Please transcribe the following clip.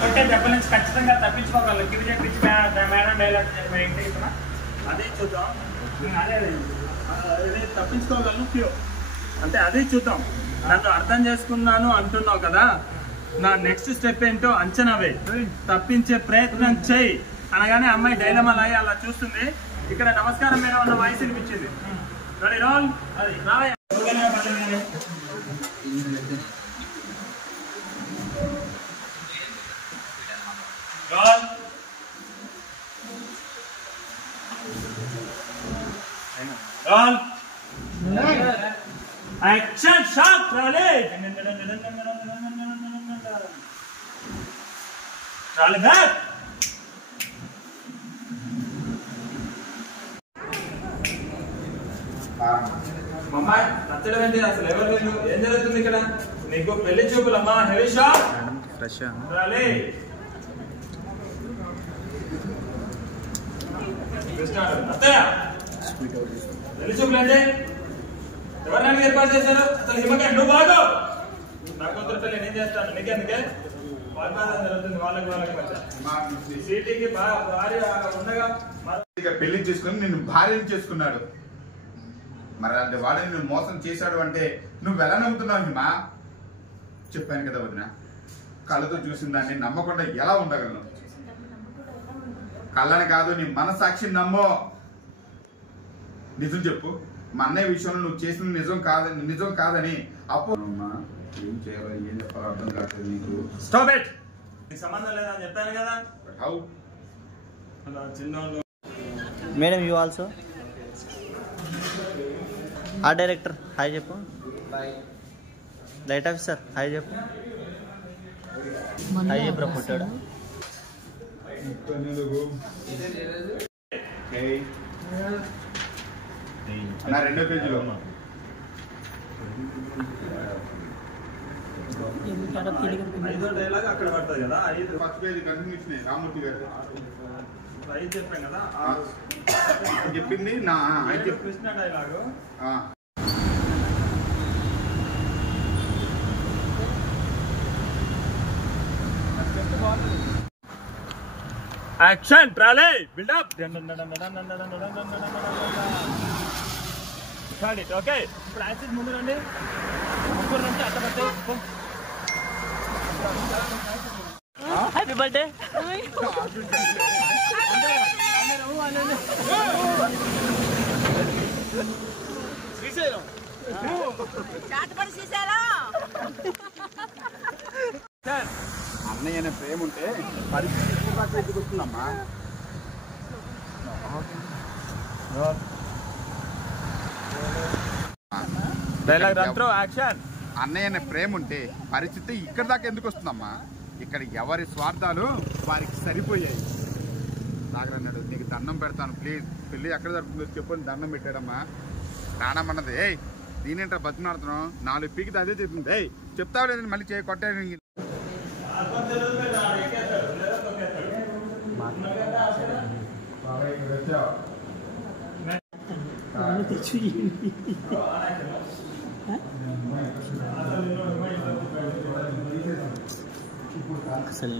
కొట్టే దెబ్బ నుంచి ఖచ్చితంగా తప్పించుకోగలరు. కివి చెప్పించి మేడం డైలాగ్ అదే చూద్దాం. అదే తప్పించుకోగలను క్యూ అంటే అదే చూద్దాం. నన్ను అర్థం చేసుకున్నాను అంటున్నావు కదా, నా నెక్స్ట్ స్టెప్ ఏంటో అంచనా వేయి, తప్పించే ప్రయత్నం చేయి అనగానే అమ్మాయి డైలమా లాగి అలా చూస్తుంది. ఇక్కడ నమస్కారం మేడం అన్న వాయిస్ వినిపించింది. Ready roll. Roll. Action shot. Rolling. Rolling back. మమ్మాయి నచ్చడం ఏంటి అసలు? ఎవరు వీళ్ళు? ఏం జరుగుతుంది ఇక్కడ? నీకు పెళ్లి చూపులమ్మా. Heavy shot. Fresh rolling. అత్తయ్య పెళ్లి చూపులండి ఎవరిని ఏర్పాటు చేశారు? అసలు హిమకే నువ్వు బాగు. నా కూతురు పెళ్లి నేను చేస్తాను, నీకెందుకే? వాగ్వాదం జరుగుతుంది వాళ్ళకి మధ్య. సిటీకి భార్య ఉండగా పెళ్లి చేసుకుని నిన్ను భార్యను చేసుకున్నాడు. మరి అంటే వాడిని నువ్వు మోసం చేశాడు అంటే నువ్వు ఎలా నమ్ముతున్నావు హిమా? చెప్పాను కదా వదిన, కళ్ళతో చూసిన దాన్ని నమ్మకుండా ఎలా ఉండగలను? కళ్ళని కాదు, నీ మనసాక్షిని నమ్మో. నిజం చెప్పు, మా అన్నయ్య విషయంలో నువ్వు చేసిన నిజం కాదని అప్పుడు ఏం చేయాలో ఏం చెప్పాలో అర్థం కావట్లేదు నీకు. Stop it. నీకు సంబంధం లేదని చెప్పాను కదా. హౌ చిన్నోళ్ళు మేడం యూ ఆల్సో ఆ డైరెక్టర్ హాయ్ చెప్పు. లైట్ ఆఫీసర్ హాయ్ చెప్పు. హాయ్ చెప్పు పుట్టాడు. నా రెండో పేజీలో ఐదో డైలాగ్ అక్కడ పడుతుంది కదా. ఫస్ట్ పేజీ కంటిన్యూషన్ రామూర్తి గారు ఐదు చెప్పాం కదా. చెప్పింది నా Krishna dialogue. Action trolley buildup. Okay ఇప్పుడు యాక్షన్ ముందు రండి. ముగ్గురు నుంచి అట్టబట్టే. Happy birthday. శ్రీశైలం అన్నయ్య అనే ప్రేమ ఉంటే పరిస్థితి ఎందుకు వస్తుందమ్మా? అన్నయ్య అనే ప్రేమ ఉంటే పరిస్థితి ఇక్కడ దాకా ఎందుకు వస్తుందమ్మా? ఇక్కడ ఎవరి స్వార్థాలు వారికి సరిపోయాయి. నాగరన్నాడు, నీకు దండం పెడతాను ప్లీజ్, పెళ్ళి ఎక్కడ జరుగుతుందో చెప్పని దండం పెట్టాడమ్మా. రానమ్మన్నది, ఏయ్ దీనేంటా బతిమాడుతున్నావు? 4 పీకితే అదే చెప్తుంది. ఏయ్ చెప్తావు లేదని మళ్ళీ కొట్టాను. అసలు